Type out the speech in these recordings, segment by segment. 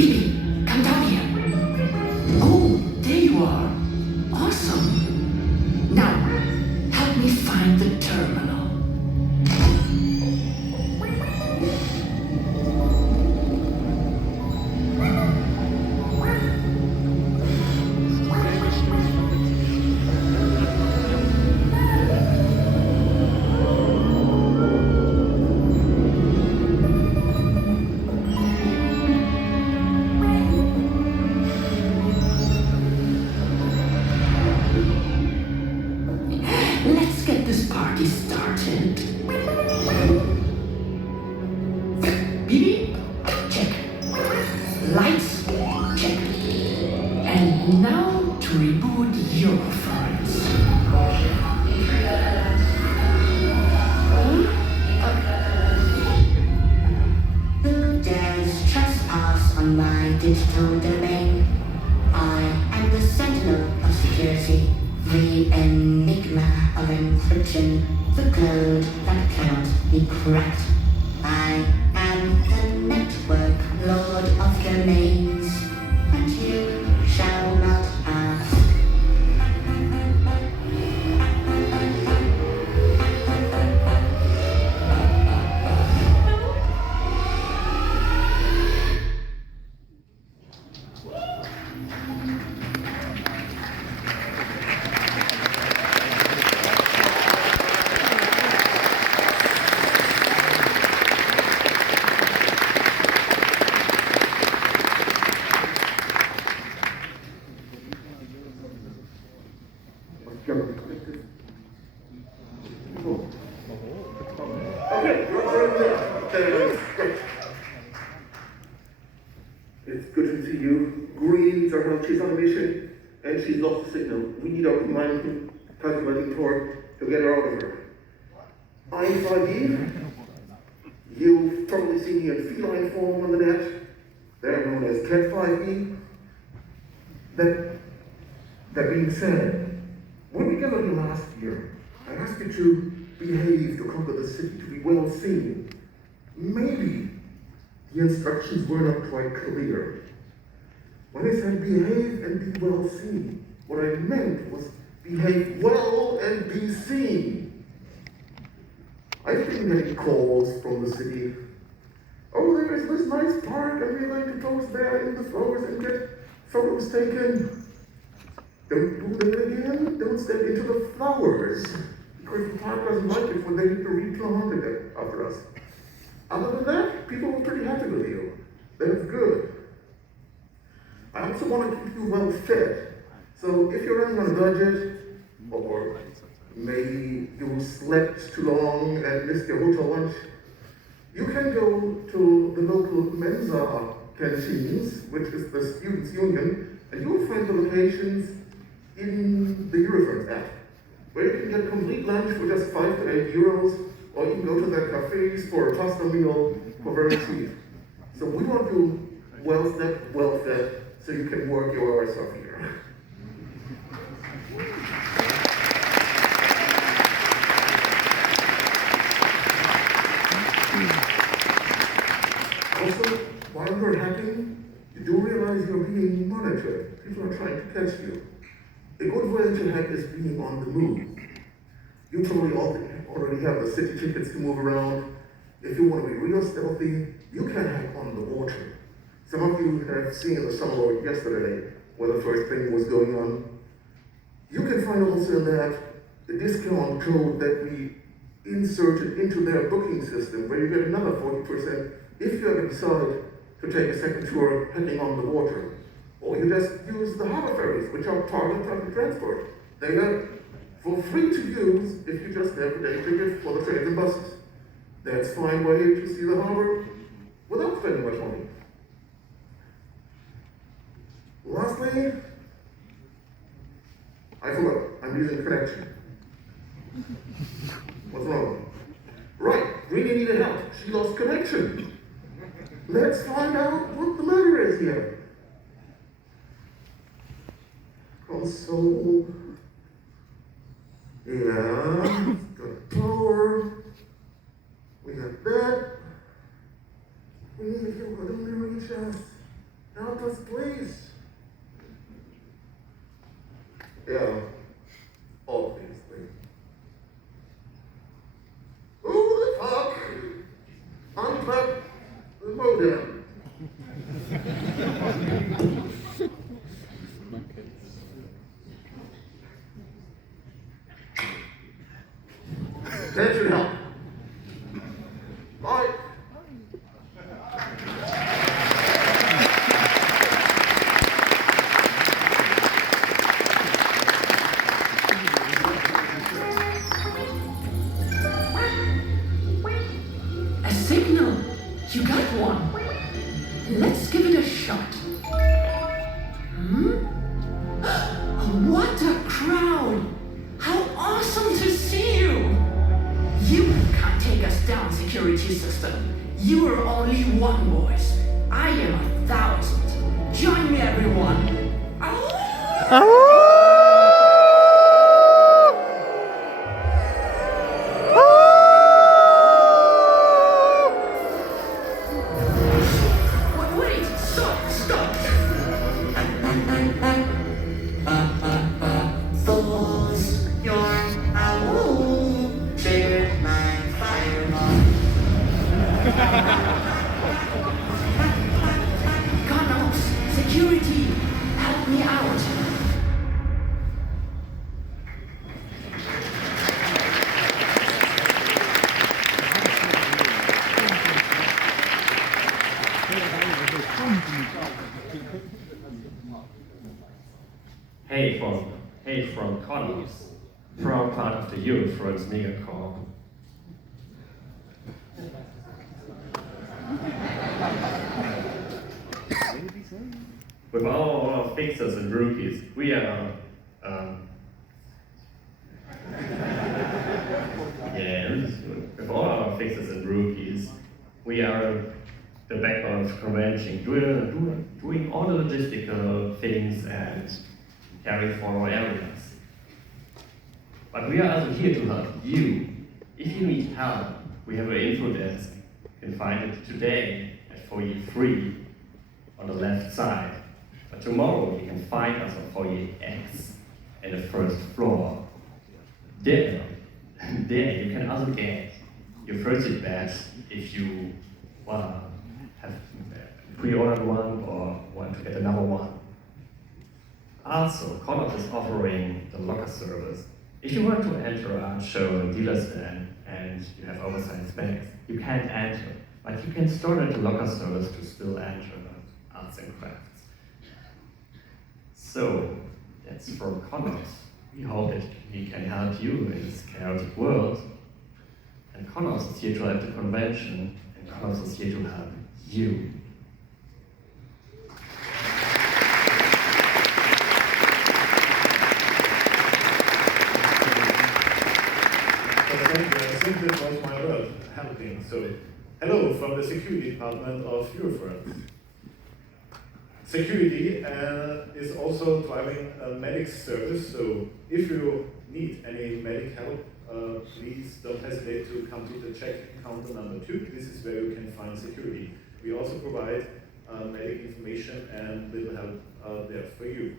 Bibi, come down here. Oh, there you are. Awesome. Now, help me find the terminal. Let's get this party started. Bibi, check. Lights, check. And now to reboot Eurofurence. Who dares trespass on my digital domain? I am the sentinel of security, the enigma of encryption, the code that cannot be cracked. I am the network lord of domains, and you shall not ask. It's good to see you. Greens are how she's on a mission, and she's lost the signal. We need our command calculating tour to get her out of her. I'm 5E. You've probably seen me in feline form on the net. They're known as Cat 5E. That being said, when we gathered you last year, I asked you to behave to conquer the city, to be well seen. Maybe the instructions were not quite clear. When I said behave and be well seen, what I meant was behave well and be seen. I've been getting calls from the city. Oh, there's this nice park and we're going to post there in the flowers and get photos taken. Don't do that again. Don't step into the flowers. Because the park doesn't like it when they need to replant it after us. Other than that, people were pretty happy with you. That's good. I also want to keep you well fed. So if you're running on a budget, or maybe you slept too long and missed your hotel lunch, you can go to the local Mensa canteens, which is the Students' Union, and you'll find the locations in the Eurofurence app, where you can get complete lunch for just 5 to 8 euros, or you can go to their cafes for a pasta meal for very cheap. So we want you well slept, well fed, so you can work your arse off here. Also, while you're hacking, you do realize you're being monitored. People are trying to catch you. A good way to hack is being on the move. You probably already have the city tickets to move around. If you want to be real stealthy, you can hack on the water. Some of you have seen the summer lord yesterday, where the first thing was going on. You can find also in that the discount code that we inserted into their booking system, where you get another 40% if you ever decide to take a second tour hacking on the water. Or you just use the harbor ferries, which are part of public transport. They are for free to use if you just have a day ticket for the trains and buses. That's a fine way to see the harbor without spending much money. Lastly, I forgot, I'm losing connection. What's wrong? Right, Greenie needed help. She lost connection. Let's find out what the matter is here. Console. Yeah, got power. We got that. We need to get what the memory chest. Help us, please. Yeah, obviously. Who the fuck unplugged the modem? That should help. Bye. A signal. You got one. Let's give it a shot. What a crowd! How awesome to see you! You can't take us down, security system. You are only one voice. I am 1,000. Join me, everyone. Wait, stop! Fools, you're triggered my fireball. Gunnels, security, help me out. Hey from codex, from part of the Eurofurence megacorp. With all our fixers and rookies, we are with all our fixers and rookies, we are the backbone of convention, doing all the logistical things and caring for our areas. But we are also here to help you. If you need help, we have an info desk. You can find it today at foyer 3 on the left side. But tomorrow you can find us on foyer X at the first floor. There you can also get your Fursuit badge if you have pre-ordered one or want to get another one. Also, codex is offering the locker service. If you want to enter art show and dealer stand and you have oversized bags, you can't enter, but you can store at the locker service to still enter arts and crafts. So, that's from codex. We hope that we can help you in this chaotic world. And codex is here to help the convention, and codex is here to help you. I think that was my word, helping. So, hello from the security department of Eurofurence. Security is also driving a medic service, so if you need any medic help, please don't hesitate to come to the check-in counter number 2. This is where you can find security. We also provide medic information and little help there for you.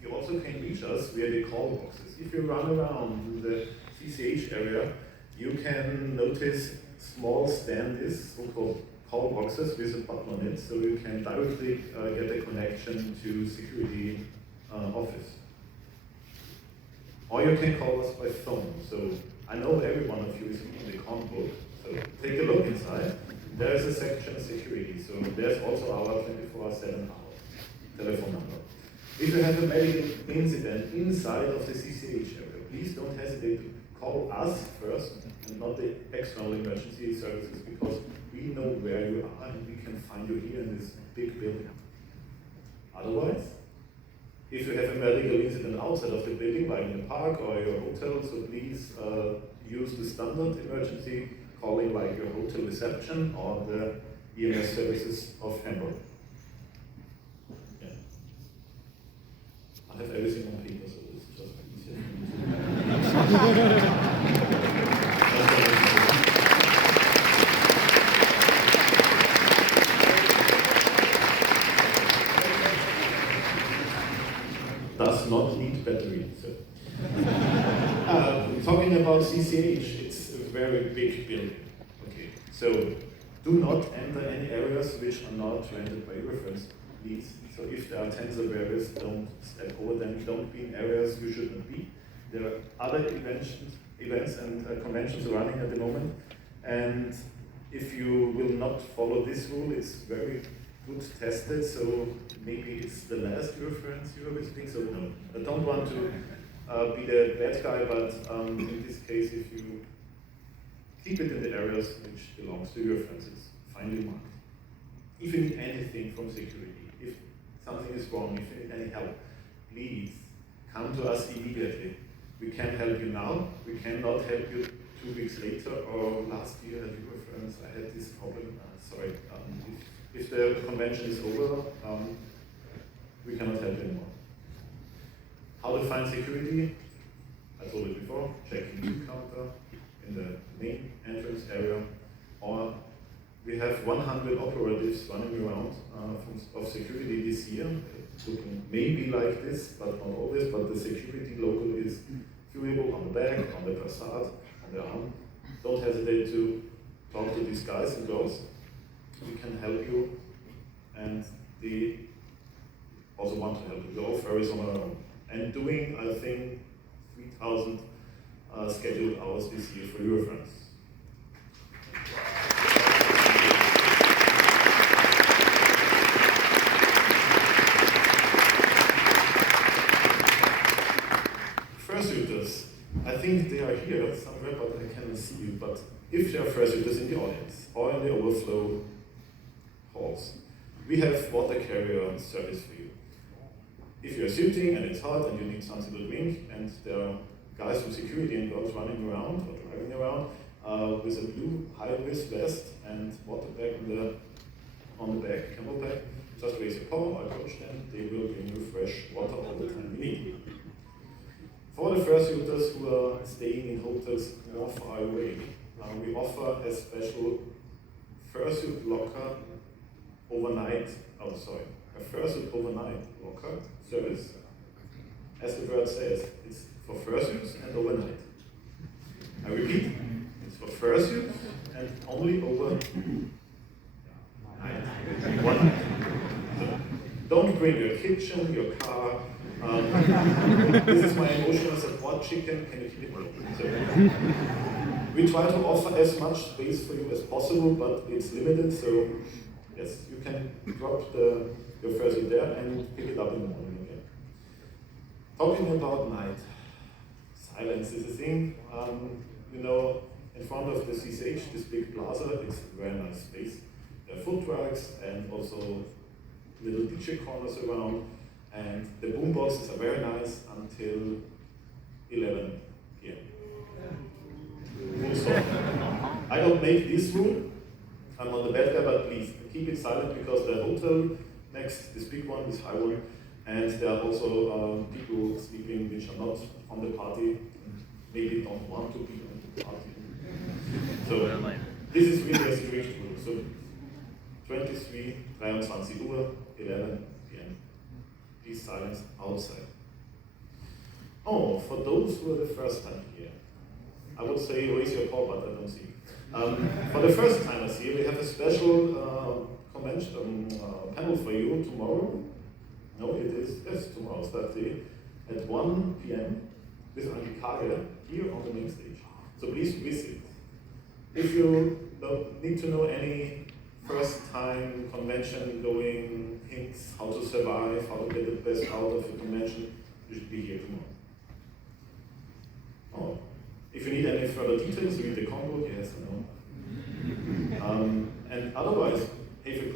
You also can reach us via the call boxes. If you run around the CCH area, you can notice small standees, so-called call boxes with a button on it, so you can directly get a connection to security office. Or you can call us by phone. So I know every one of you is in the con book, so take a look inside. There's a section security, so there's also our 24/7 telephone number. If you have a medical incident inside of the CCH area, please don't hesitate to call us first and not the external emergency services, because we know where you are and we can find you here in this big building. Otherwise, if you have a medical incident outside of the building, like in the park or your hotel, so please use the standard emergency calling, like your hotel reception or the EMS services of Hamburg. Yeah. I have everything on paper, so it's just easier. need battery. So. Talking about CCH, it's a very big building. Okay, so do not enter any areas which are not rented by Eurofurence, please. So if there are tens of areas, don't step over them. Don't be in areas you should not be. There are other events and conventions running at the moment, and if you will not follow this rule, it's very good tested, so maybe it's the last Eurofurence you are visiting, so no. I don't want to be the bad guy, but in this case, if you keep it in the areas which belongs to Eurofurence, it's finely marked. If you need anything from security, if something is wrong, if you need any help, please come to us immediately. We can help you now, we cannot help you 2 weeks later, or last year at Eurofurence I had this problem, sorry. If the convention is over, we cannot help anymore. How to find security? I told it before, check in the counter in the main entrance area, or we have 100 operatives running around of security this year, looking maybe like this, but not always, but the security logo is viewable on the back, on the facade, on the arm. Don't hesitate to talk to these guys and girls. We can help you, and they also want to help you. We're all ferries on our own. And doing, I think, 3,000 scheduled hours this year for Eurofurence. Fursuiters, I think they are here somewhere, but I cannot see you. But if there are fursuiters in the audience or in the overflow halls, we have water carrier service for you. If you're suiting and it's hot and you need something to drink, and there are guys from security and girls running around or driving around with a blue high-vis vest and water bag on the back, camelback, just raise your paw, approach them, they will bring you fresh water all the time you need. For the fursuiters who are staying in hotels more far away, we offer a special fursuit locker overnight, a fursuit overnight locker service. As the word says, it's for fursuits and overnight. I repeat, it's for fursuits and only overnight. One night. So don't bring your kitchen, your car. This is my emotional support chicken. Can you keep it moving? So, we try to offer as much space for you as possible, but it's limited. So yes, you can drop your fursuit there and pick it up in the morning again. Talking about night, silence is a thing. You know, in front of the CCH, this big plaza, it's a very nice space. There are food trucks and also little DJ corners around. And the boomboxes are very nice until 11 p.m. Full stop. I don't make this rule. I'm not the bad guy, but please keep it silent because the hotel next, this big one, this high one, and there are also people sleeping which are not on the party, maybe don't want to be on the party. So this is really a strict rule. So 23, 23 Uhr, 11 p.m. Please silence outside. Oh, for those who are the first time here, I would say raise your paw, but I don't see you. For the first timers here, we have a special convention panel for you tomorrow. No, it is, yes, tomorrow, Thursday, at 1 p.m. with Anki Kage here on the main stage. So please visit. If you need to know any first-time convention-going hints, how to survive, how to get the best out of the convention, you should be here tomorrow. Oh, if you need any further details, read the combo, yes or no. And otherwise, have a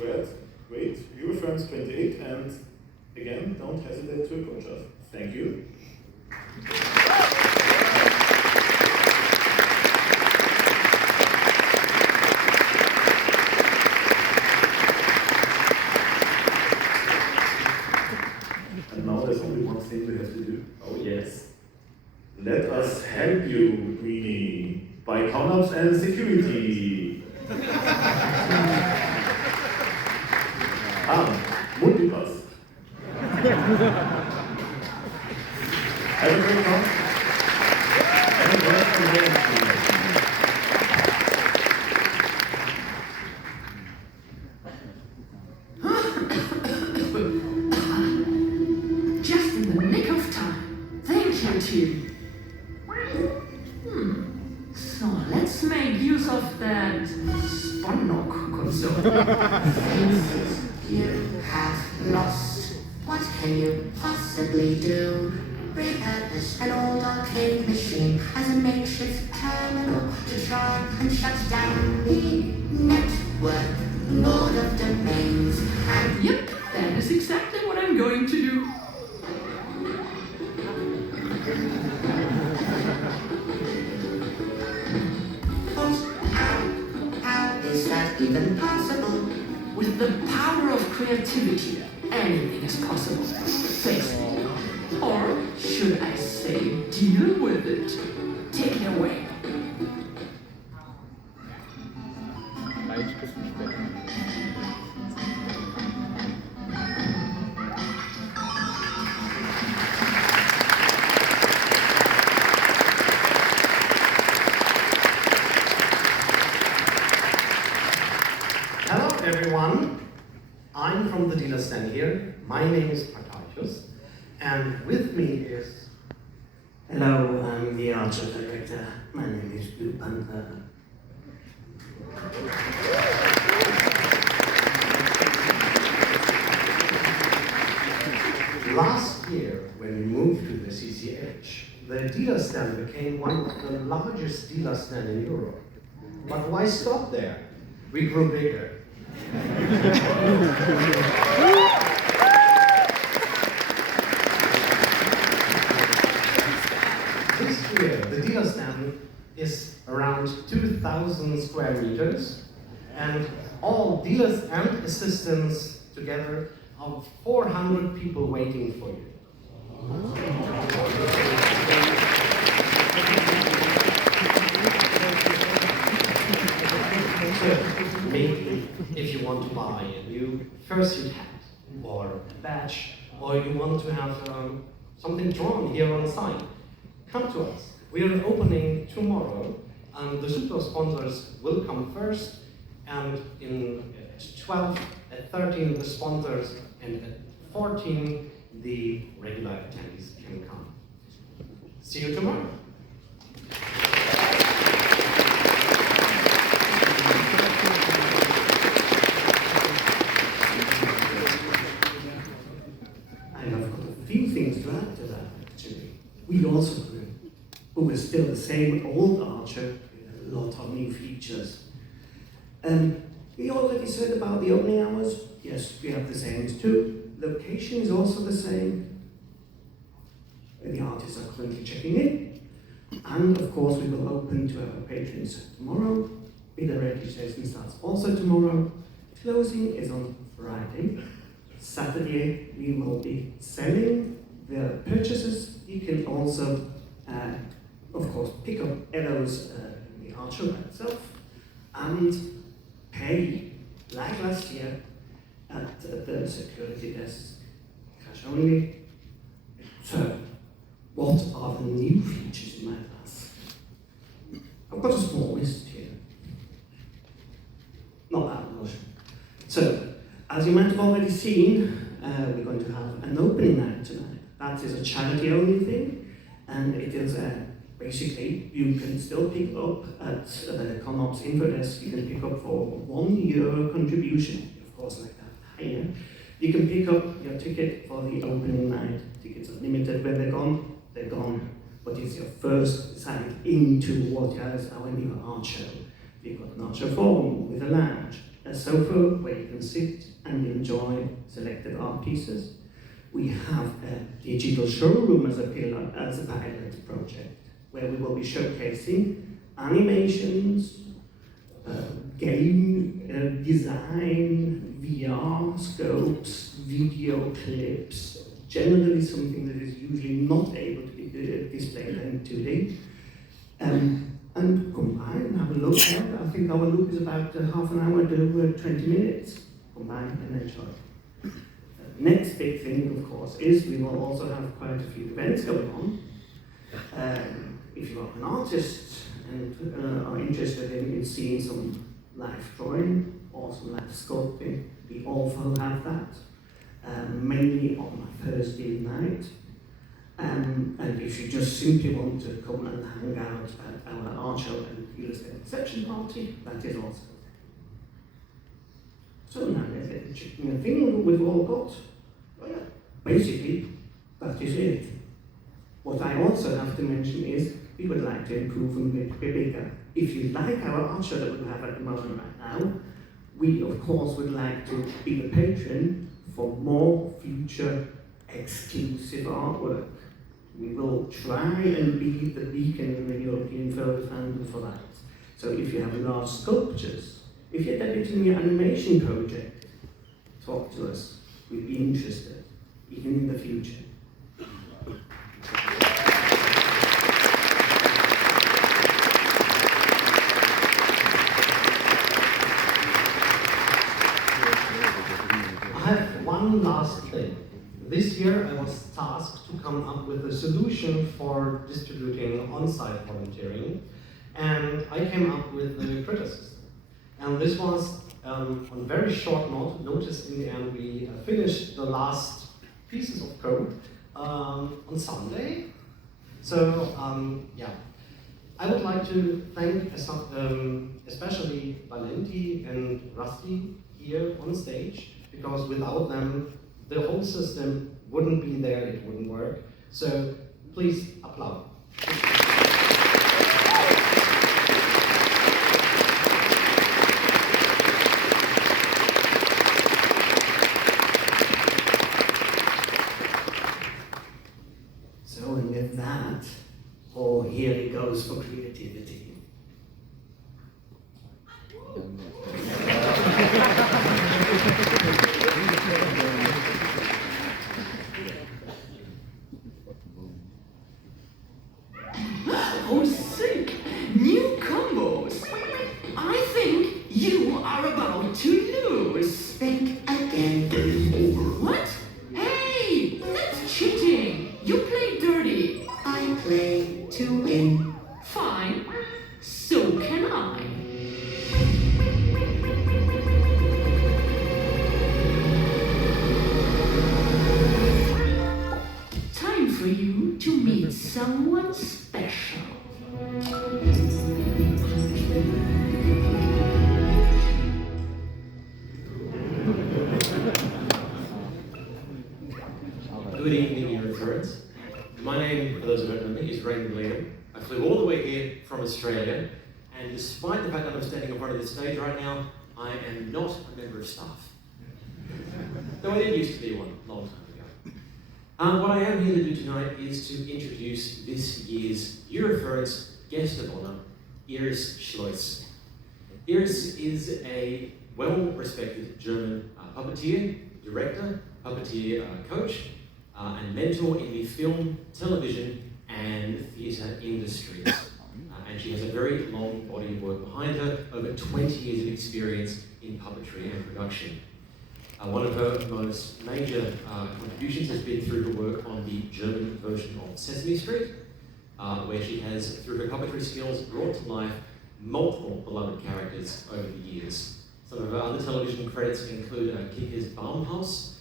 great Eurofurence 28, and again, don't hesitate to approach us. Thank you. And now there's only one thing we have to do. Oh yes. Let us help you, Greenie, by condoms and security. Multipass. Just in the nick of time. Thank you, Tim. So let's make use of that Sponnok console. You have lost. What can you possibly do? Repurpose an old arcade machine as a makeshift terminal to try and shut down the network, Lord of Domains, and Yep, that is exactly what I'm going to do. how is that even possible? With the power of creativity, anything is possible. Face it. Or should I say, deal with it? Take it away. Hello everyone, I'm from the dealer stand here. My name is Prakash, and with me is... Hello, I'm the art director. My name is Blue Panther. Last year, when we moved to the CCH, the dealer stand became one of the largest dealer stands in Europe. But why stop there? We grew bigger. This year, the dealer stand is around 2,000 square meters, and all dealers and assistants together are 400 people waiting for you. So, maybe if you want to buy a new Fursuit hat, or a badge, or you want to have something drawn here on site, come to us. We are opening tomorrow, and the super sponsors will come first, and at 12, at 13 the sponsors, and at 14 the regular attendees can come. See you tomorrow. I've got a few things to add to that, actually. We also grew, but we're still the same old Archer with a lot of new features. We already said about the opening hours. Yes, we have the same as too. Location is also the same. The artists are currently checking in. And of course, we will open to our patrons tomorrow. Bidder registration starts also tomorrow. Closing is on Friday. Saturday, we will be selling the purchases. You can also, of course, pick up arrows in the art shop itself and pay, like last year, at the security desk, cash only. So, what are the new features in my class? I've got a small list here. Not that much. So, as you might have already seen, we're going to have an opening night tonight. That is a charity-only thing, and it is basically you can still pick up at the ConOps info desk. You can pick up for €1 contribution, of course, like that higher. You can pick up your ticket for the opening night. Tickets are limited. When they're gone, they're gone. But it's your first sight into what is our new art show. We've got an art show forum with a lounge, a sofa where you can sit and enjoy selected art pieces. We have a digital showroom as a pillar, as a pilot project, where we will be showcasing animations, game design, VR scopes, video clips, generally something that is usually not able to be displayed in 2D. And come by and have a look at it. I think our loop is about half an hour to 20 minutes. Come by and enjoy. Next big thing, of course, is we will also have quite a few events going on. If you are an artist and are interested in seeing some live drawing or some live sculpting, we also have that. mainly on a Thursday night. And if you just simply want to come and hang out at our Archer and Real Estate Reception Party, that is also. So now there's a chicken thing that we've all got. Oh yeah, basically, that is it. What I also have to mention is we would like to improve and make it bigger. If you like our Archer that we have at the moment right now, we of course would like to be the patron for more future exclusive artwork. We will try and be the beacon in the European film fandom for that. So if you have large sculptures, if you're debuting your animation project, talk to us. We'd be interested, even in the future. I have one last thing. This year I was tasked to come up with a solution for distributing on-site volunteering, and I came up with the critter system. And this was on very short notice. In the end, we finished the last pieces of code on Sunday. So yeah, I would like to thank especially Valenti and Rusty here on stage, because without them, the whole system wouldn't be there, it wouldn't work. So please applaud. So and with that, oh, here it goes for creativity. Oh, sick! New combos! I think you are about to lose! Think again. What? Hey! That's cheating! You play dirty! I play to win. Fine. So can I. Time for you to meet someone special. Good evening, Eurofurence. My name, for those who don't know me, is Raymond Liam. I flew all the way here from Australia, and despite the fact that I'm standing in front of this stage right now, I am not a member of staff. Though I did used to be one a long time ago. What I am here to do tonight is to introduce this year's Eurofurence guest of honour, Iris Schloss. Iris is a well-respected German puppeteer, director, puppeteer coach, and mentor in the film, television, and theatre industries. And she has a very long body of work behind her, over 20 years of experience in puppetry and production. One of her most major contributions has been through her work on the German version of Sesame Street, where she has, through her puppetry skills, brought to life multiple beloved characters over the years. Some of her other television credits include Kiker's Baumhaus,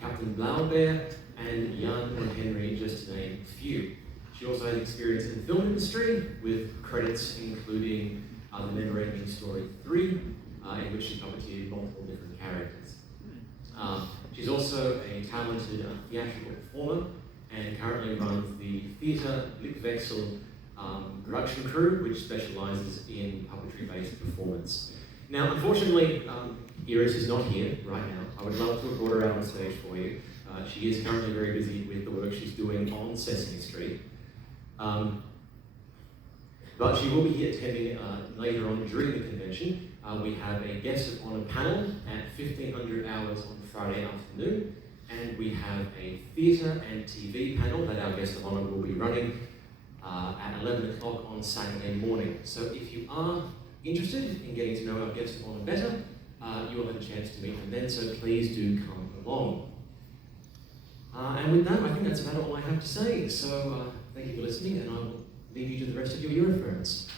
Captain Blaubeer, and Jan and Henry, just to name a few. She also has experience in the film industry, with credits including The Never-Ending Story 3, in which she puppeteered multiple different characters. She's also a talented theatrical performer, and currently runs the Theatre Blickwechsel production crew, which specialises in puppetry-based performance. Now, unfortunately, Iris is not here right now. I would love to have brought her out on stage for you. She is currently very busy with the work she's doing on Sesame Street. But she will be here attending later on during the convention. We have a guest of honour panel at 1500 hours on Friday afternoon, and we have a theatre and TV panel that our guest of honour will be running at 11 o'clock on Saturday morning. So if you are interested in getting to know our guest of honour better, you will have a chance to meet them then, so please do come along. And with that, I think that's about all I have to say. So thank you for listening, and I will leave you to the rest of your Eurofurence.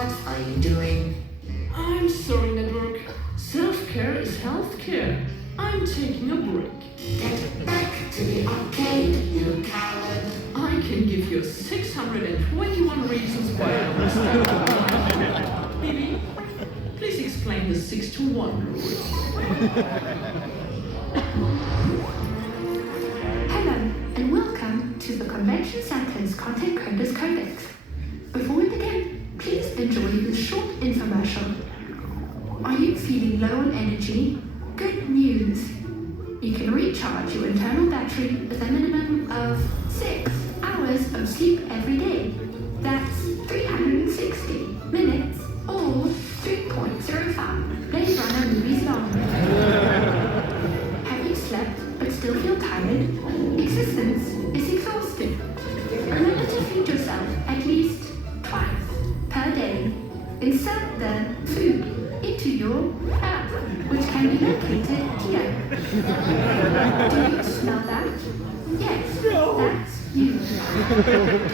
What are you doing? I'm sorry, Network. Self-care is healthcare. I'm taking a break. Get back to the arcade, you coward. I can give you 621 reasons why I must stop. Bibi, please explain the 6-to-1 rule. Hello, and welcome to the Convention Center's Content Creators Codex. Before we begin, please enjoy this short infomercial. Are you feeling low on energy? Good news! You can recharge your internal battery with a minimum of 6 hours of sleep every day. That's 360 minutes or 3.05 Blade Runner movies long. Have you slept but still feel tired? Existence is exhausting. Remember to feed yourself at least twice per day. Insert the food into your app, which can be located here. Do you smell that? Yes, that's you.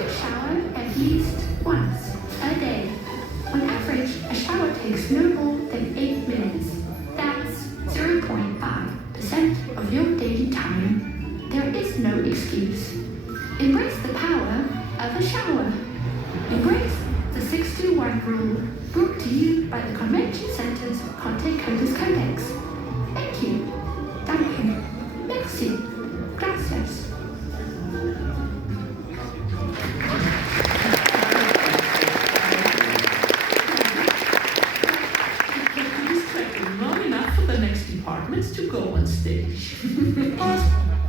Shower at least once a day. On average, a shower takes no more than 8 minutes. That's 0.5% of your daily time. There is no excuse. Embrace the power of a shower. Embrace the 6-to-1 rule, brought to you by the Convention Center's Content Coders Codex. Thank you. Danke. Merci. Gracias. Please try to long enough for the next departments to go on stage.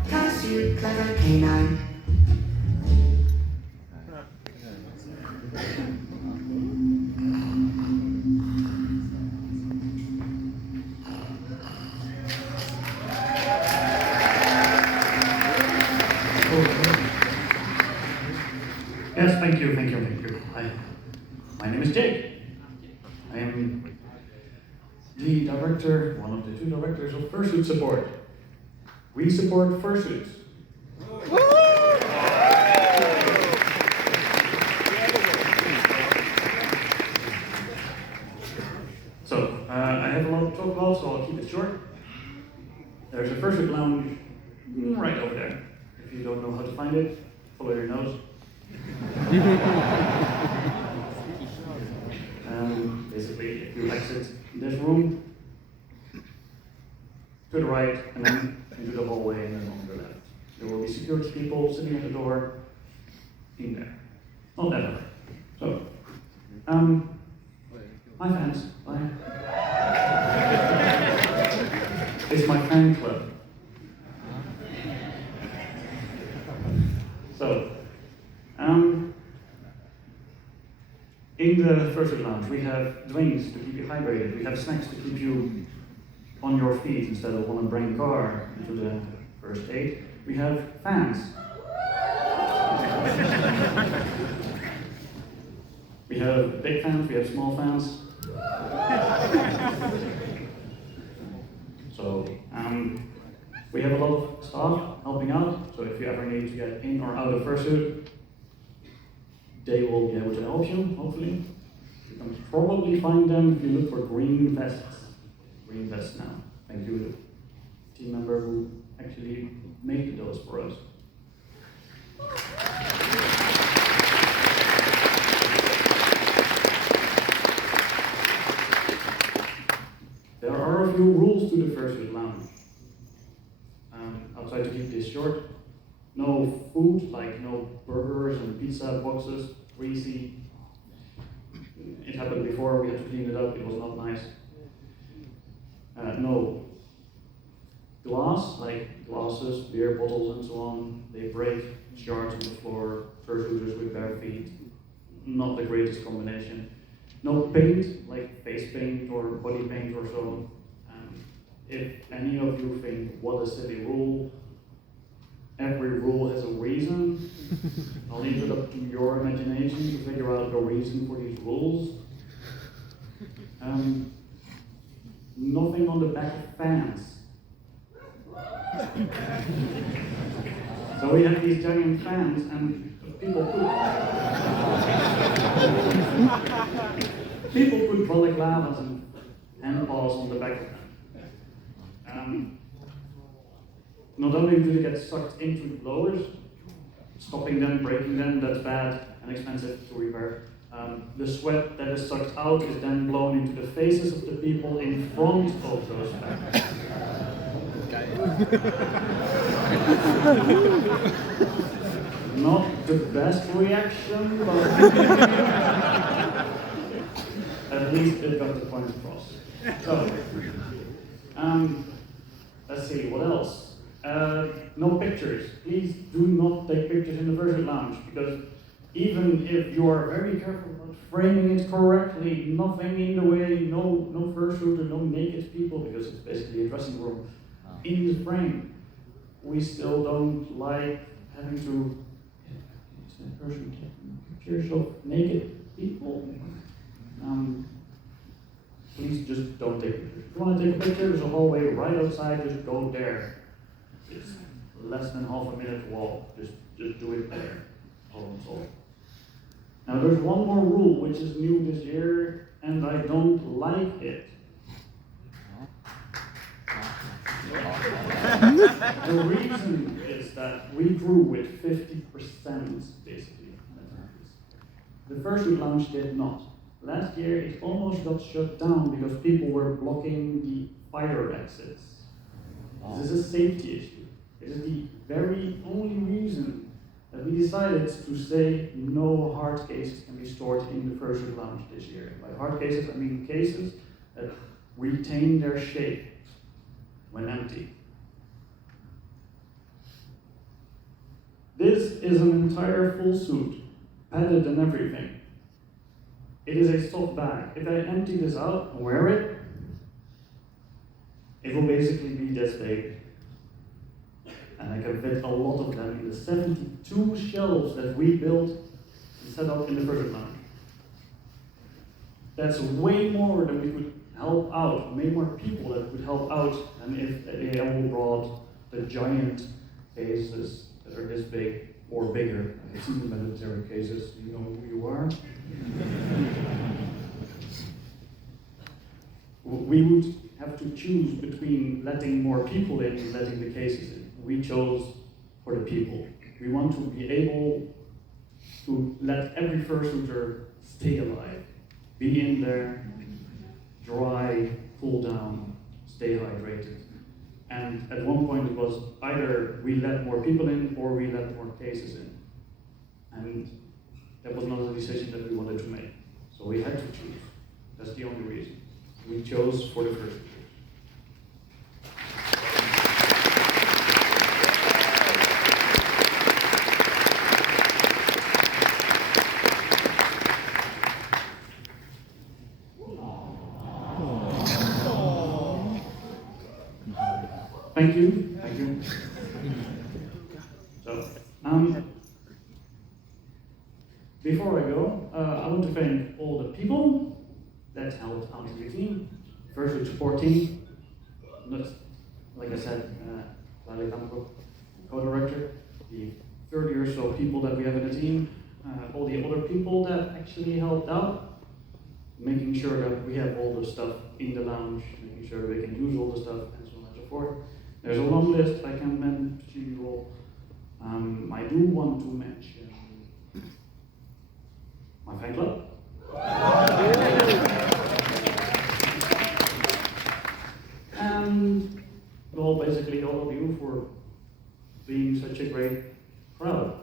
Curse you, clever canine. Yes, thank you. Hi, my name is Jake. I am the director, one of the 2 directors of Fursuit support. We support Fursuit. So, I have a lot to talk about, so I'll keep it short. There's a Fursuit lounge right over there. If you don't know how to find it, follow your nose. Basically, if you exit this room, to the right, and then into the hallway, and then on the left. There will be security people sitting at the door in there. Not that way. So, my fans, it's my fan club. So, in the Fursuit lounge, we have drinks to keep you hydrated. We have snacks to keep you on your feet instead of on a brain car into the first aid. We have fans. We have big fans, we have small fans. So, we have a lot of staff helping out. So if you ever need to get in or out of Fursuit, they will be able to help you, hopefully. You can probably find them if you look for green vests. Green vests now. Thank you to the team member who actually made those for us. There are a few rules to the Fursuit lounge. I'll try to keep this short. No food, like no burgers and pizza boxes, greasy. It happened before, we had to clean it up, it was not nice. No glass, like glasses, beer bottles and so on. They break, shards on the floor, fursuiters with bare feet. Not the greatest combination. No paint, like face paint or body paint or so. If any of you think, what a silly rule, every rule has a reason. I'll leave it up to your imagination to figure out the reason for these rules. Nothing on the back of fans. So we have these giant fans and people poop. People put balaclavas and hand paws on the back of them. Not only do they get sucked into the blowers, stopping them, breaking them, that's bad and expensive to repair. The sweat that is sucked out is then blown into the faces of the people in front of those fans. Not the best reaction, but at least it got the point across. So, let's see, what else? No pictures. Please do not take pictures in the Fursuit lounge, because even if you are very careful about framing it correctly, nothing in the way, no fursuit or no naked people, because it's basically a dressing room in the frame. We still don't like having to take pictures of naked people. Please just don't take pictures. If you want to take a picture, there's a hallway right outside, just go there. It's less than half a minute walk, just do it there. Problem solved. Now there's one more rule which is new this year, and I don't like it. The reason is that we grew with 50% basically. The Fursuit lounge did not. Last year it almost got shut down because people were blocking the fire exits. This is a safety issue. It is the very only reason that we decided to say no hard cases can be stored in the Fursuit lounge this year. By hard cases, I mean cases that retain their shape when empty. This is an entire full suit, padded and everything. It is a soft bag. If I empty this out and wear it, it will basically be this big. And I can fit a lot of them in the 72 shelves that we built and set up in the Fursuit lounge. That's way more than we could help out, way more people that could help out than if they all brought the giant cases that are this big or bigger. I've seen the military cases, you know who you are. We would have to choose between letting more people in and letting the cases in. We chose for the people. We want to be able to let every fursuiter stay alive, be in there, dry, cool down, stay hydrated. And at one point it was either we let more people in or we let more cases in. And that was not a decision that we wanted to make. So we had to choose. That's the only reason. We chose for the first. Thank you. Thank you. So, before I go, I want to thank all the people that helped out the team. Fursuit support team, not, like I said, co-director, the 30 or so people that we have in the team, all the other people that actually helped out, making sure that we have all the stuff in the lounge, making sure we can use all the stuff, and so on and so forth. There's a long list I can mention you all. I do want to mention my fan club. And, well, basically all of you for being such a great crowd.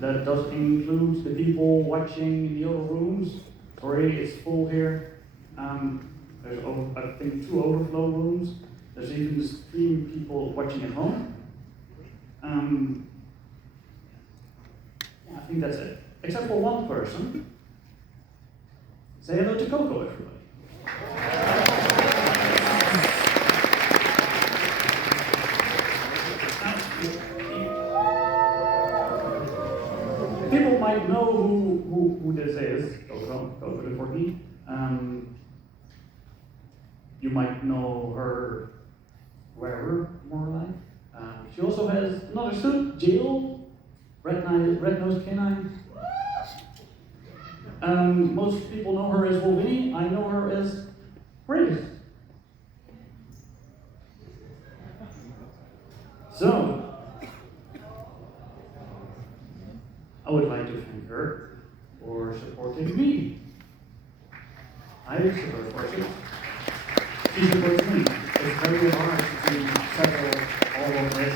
That does include the people watching in the other rooms. Sorry, it's full here. There's, I think, 2 overflow rooms. There's even the stream people watching at home. Yeah, I think that's it. Except for one person. Say hello to Coco, everybody. People might know who this is, Coco the 14. her wearer, more like. She also has another suit, Jill, red-nosed canine. Most people know her as Wolvini. I know her as Grace. So, I would like to thank her for supporting me. I support Fursuit. She supports me. It's very hard to settle all of this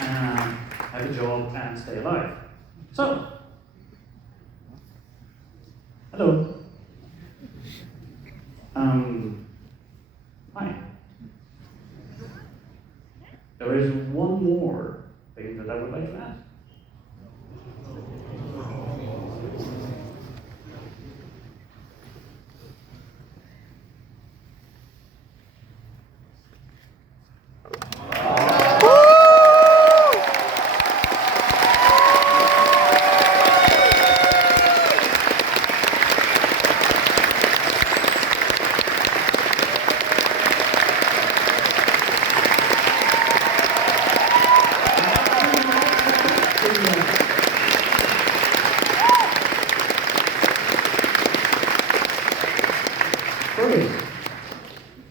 and have a job and stay alive. So, hello. Hi. There is one more thing that I would like to add.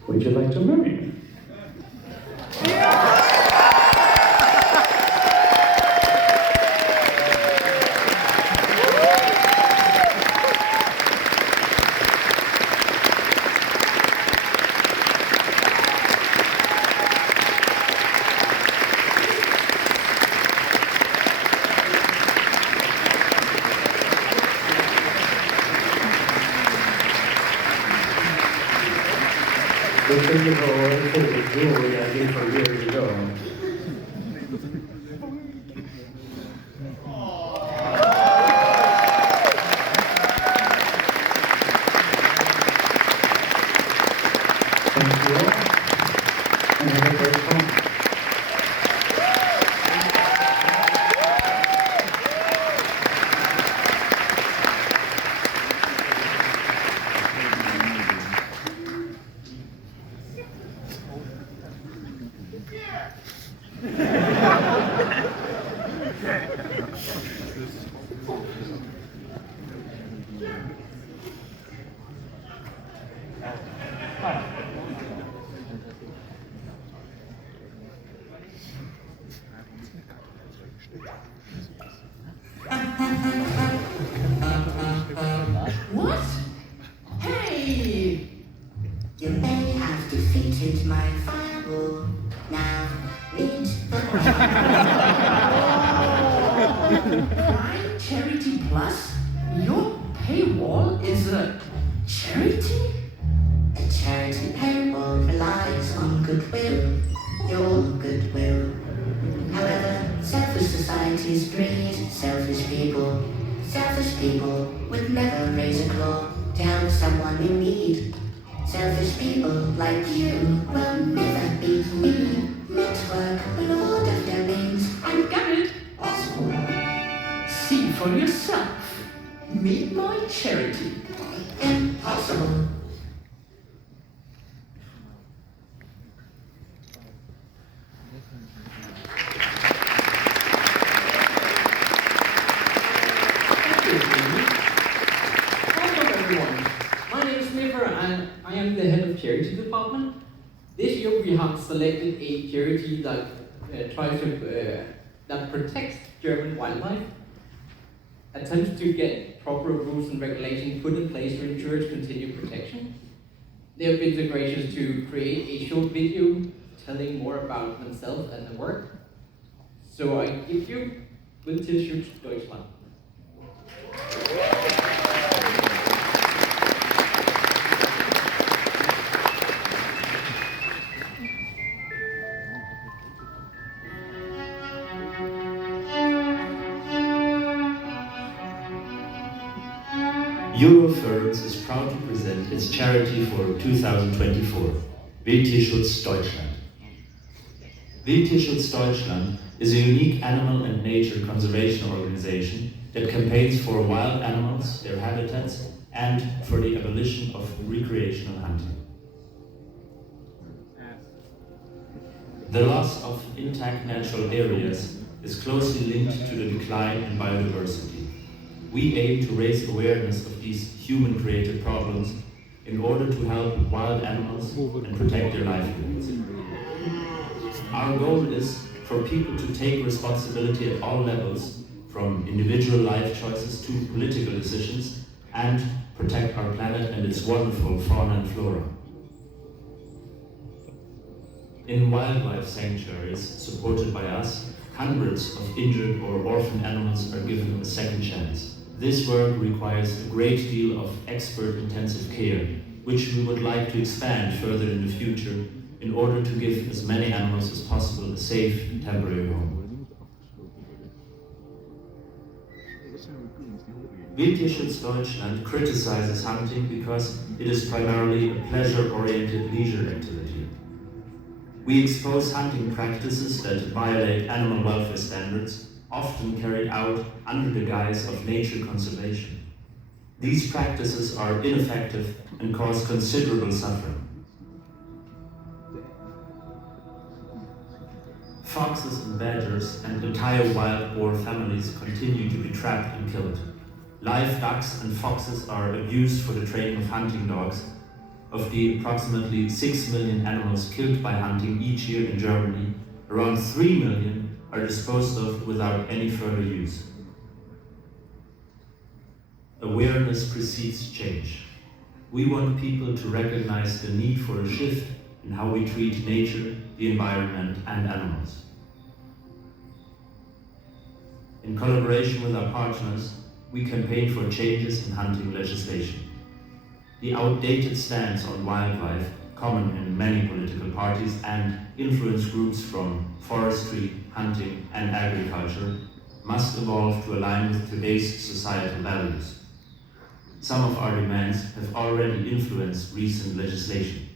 Would you like to marry me? This is the jewelry I did for years ago. Thank you all, and have a great time. What? Hey! You may have defeated my firewall. Now, meet the Prime Charity Plus? Your paywall is a charity? A charity paywall relies on goodwill, your goodwill. However, selfish societies breed selfish people. Selfish people would never raise a claw to help someone in need. Selfish people like you will never be me. Network, lord of domains, I got it! See for yourself. Meet my charity. impossible. Welcome everyone. My name is Sniffer and I am the head of charity department. This year we have selected a charity that that protects German wildlife, attempts to get proper rules and regulations put in place to ensure its continued protection. They have been so gracious to create a short video telling more about themselves and their work. So I give you Fursuit Deutschland. Eurofurence is proud to present its charity for 2024, Wildtierschutz Deutschland. Wildtierschutz Deutschland is a unique animal and nature conservation organization that campaigns for wild animals, their habitats, and for the abolition of recreational hunting. The loss of intact natural areas is closely linked to the decline in biodiversity. We aim to raise awareness of these human-created problems in order to help wild animals and protect their livelihoods. Our goal is for people to take responsibility at all levels, from individual life choices to political decisions, and protect our planet and its wonderful fauna and flora. In wildlife sanctuaries supported by us, hundreds of injured or orphaned animals are given a second chance. This work requires a great deal of expert-intensive care, which we would like to expand further in the future in order to give as many animals as possible a safe, temporary home. Wildtierschutz Deutschland criticizes hunting because it is primarily a pleasure-oriented leisure activity. We expose hunting practices that violate animal welfare standards, often carried out under the guise of nature conservation. These practices are ineffective and cause considerable suffering. Foxes and badgers and entire wild boar families continue to be trapped and killed. Live ducks and foxes are abused for the training of hunting dogs. Of the approximately 6 million animals killed by hunting each year in Germany, around 3 million are disposed of without any further use. Awareness precedes change. We want people to recognize the need for a shift in how we treat nature, the environment, and animals. In collaboration with our partners, we campaign for changes in hunting legislation. The outdated stance on wildlife, common in many political parties and influence groups from forestry, hunting, and agriculture, must evolve to align with today's societal values. Some of our demands have already influenced recent legislation.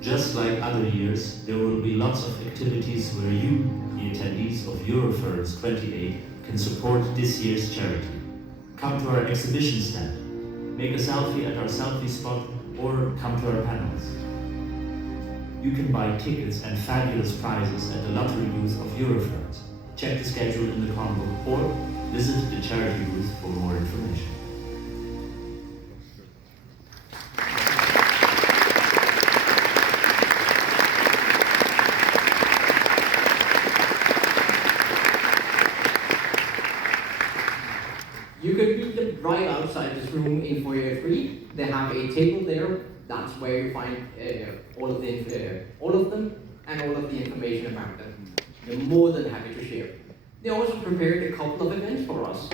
Just like other years, there will be lots of activities where you, the attendees of Eurofurence 28, can support this year's charity. Come to our exhibition stand, make a selfie at our selfie spot, or come to our panels. You can buy tickets and fabulous prizes at the lottery booth of Eurofurence. Check the schedule in the conbook or visit the charity booth for more information. You can meet them right outside this room in foyer 3. They have a table there. That's where you find all of them and all of the information about them. They're more than happy to share. They also prepared a couple of events for us,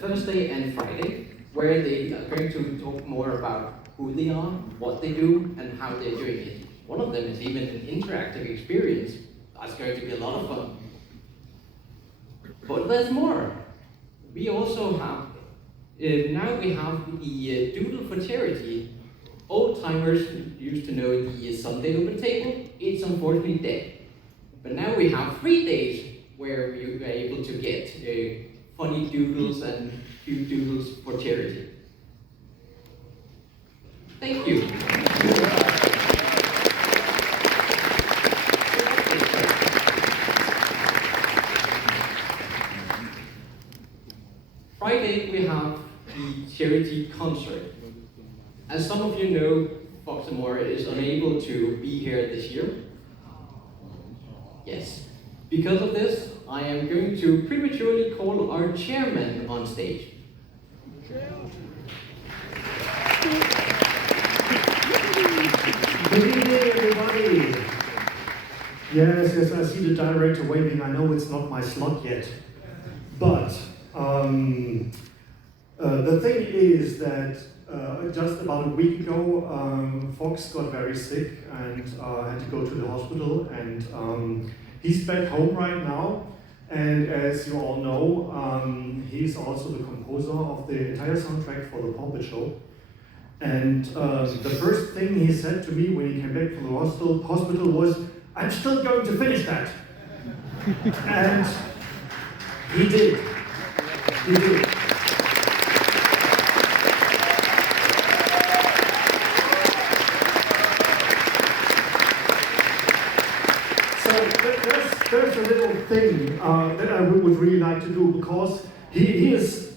Thursday and Friday, where they are going to talk more about who they are, what they do, and how they're doing it. One of them is even an interactive experience. That's going to be a lot of fun. But there's more. We also have, now we have the Doodle for Charity. Old timers used to know the Sunday open table. It's unfortunately dead. But now we have 3 days where you are able to get funny doodles and cute doodles for charity. Thank you. Friday we have the charity concert. As some of you know, Fox & More is unable to be here this year. Yes. Because of this, I am going to prematurely call our chairman on stage. Good evening, everybody. Yes, I see the director waving. I know it's not my slot yet. But the thing is that just about a week ago, Fox got very sick and had to go to the hospital, and he's back home right now. And as you all know, he's also the composer of the entire soundtrack for the Paw Patrol Show. And the first thing he said to me when he came back from the hospital was, "I'm still going to finish that." And he did. He did. there's a little thing that I would really like to do, because he's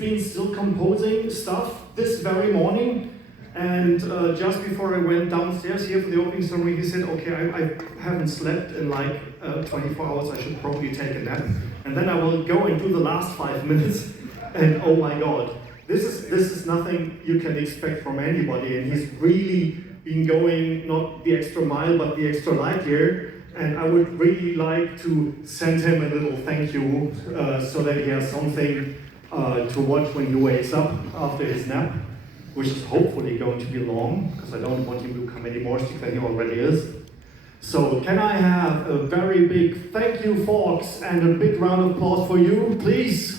been still composing stuff this very morning, and just before I went downstairs here for the opening ceremony, he said, okay, I haven't slept in like 24 hours, I should probably take a nap, and then I will go and do the last 5 minutes, and oh my god, this is nothing you can expect from anybody, and he's really been going not the extra mile but the extra light here, and I would really like to send him a little thank you so that he has something to watch when he wakes up after his nap, which is hopefully going to be long, because I don't want him to become any more sick than he already is. So can I have a very big thank you, Fox, and a big round of applause for you, please?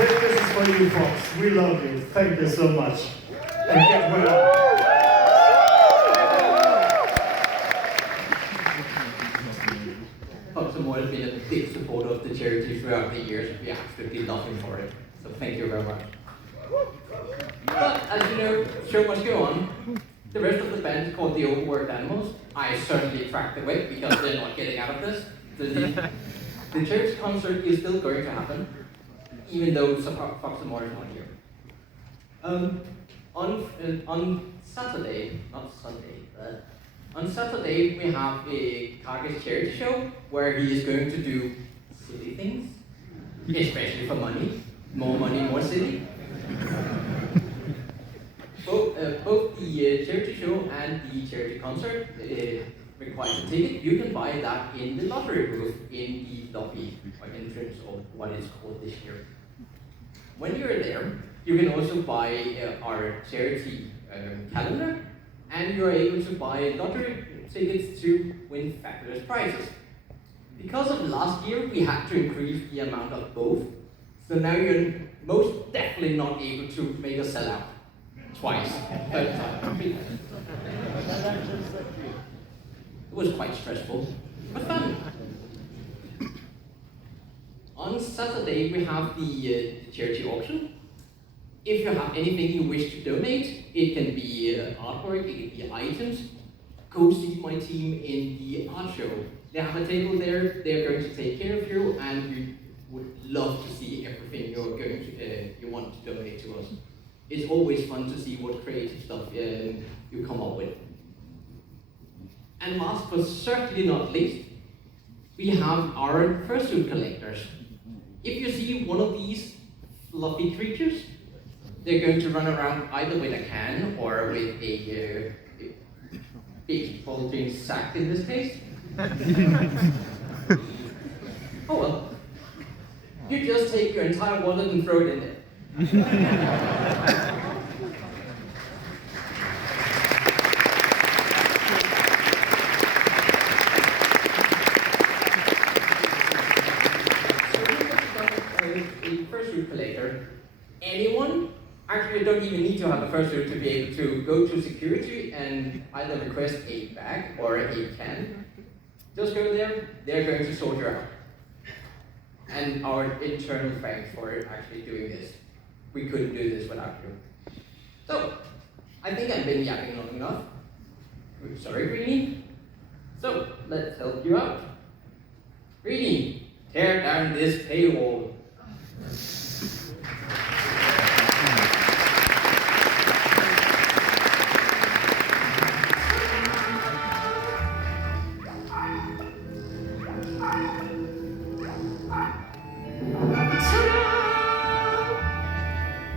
This is for you, Fox. We love you. Thank you so much. And get well. Fox and Moore has been a big supporter of the charity throughout the years. We absolutely love him for it. So thank you very much. But as you know, show must go on. The rest of the band is called the Overworked Animals. I certainly tracked the weight because they're not getting out of this. The church concert is still going to happen, even though Fox and Moore is not here. On Saturday, not Sunday, but on Saturday we have a Kage's charity show where he is going to do silly things, especially for money. More money, more silly. Both the charity show and the charity concert requires a ticket. You can buy that in the lottery booth in the lobby or entrance of what it's called this year. When you're there, you can also buy our charity calendar, and you're able to buy lottery tickets to win fabulous prizes. Because of last year, we had to increase the amount of both, so now you're most definitely not able to make a sellout twice. It was quite stressful, but fun. On Saturday, we have the charity auction. If you have anything you wish to donate, it can be artwork, it can be items. Go see my team in the art show. They have a table there, they're going to take care of you, and we would love to see everything you want to donate to us. It's always fun to see what creative stuff you come up with. And last but certainly not least, we have our Fursuit collectors. If you see one of these fluffy creatures, they're going to run around either with a can or with a big bulging sack in this case. Oh well. You just take your entire wallet and throw it in there. A fursuit collector, anyone, actually you don't even need to have a fursuit to be able to go to security and either request a bag or a can. Just go there, they're going to sort you out. And our internal thanks for actually doing this. We couldn't do this without you. So, I think I've been yapping long enough. Sorry, Greenie. So, let's help you out. Greenie, tear down this paywall.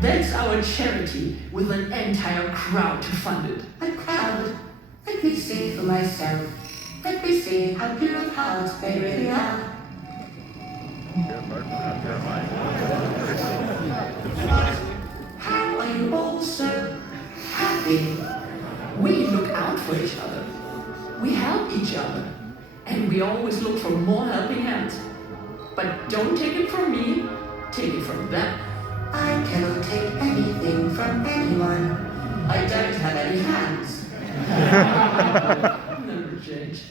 That's our charity with an entire crowd to fund it. A crowd? I could say say for myself. Let me see how pure of heart they really are. How are you all so happy? We look out for each other. We help each other. And we always look for more helping hands. But don't take it from me, take it from them. I cannot take anything from anyone. I don't have any hands. Never change.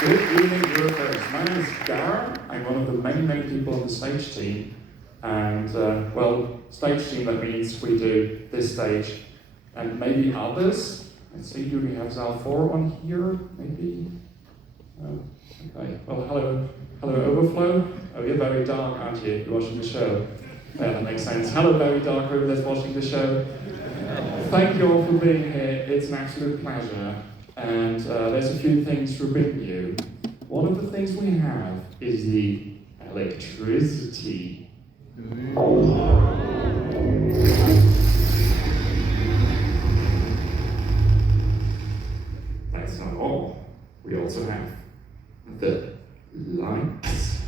Good evening, Eurofurence. My name is Darren. I'm one of the many people on the stage team. And, well, stage team, that means we do this stage and maybe others. Let's see, do we have Zal 4 on here? Maybe? Oh, okay. Well, hello Overflow. Oh, you're very dark, aren't you? You're watching the show. Yeah, that makes sense. Hello, very dark room that's watching the show. Thank you all for being here. It's an absolute pleasure. And there's a few things to bring you. One of the things we have is the electricity. That's not all. We also have the lights.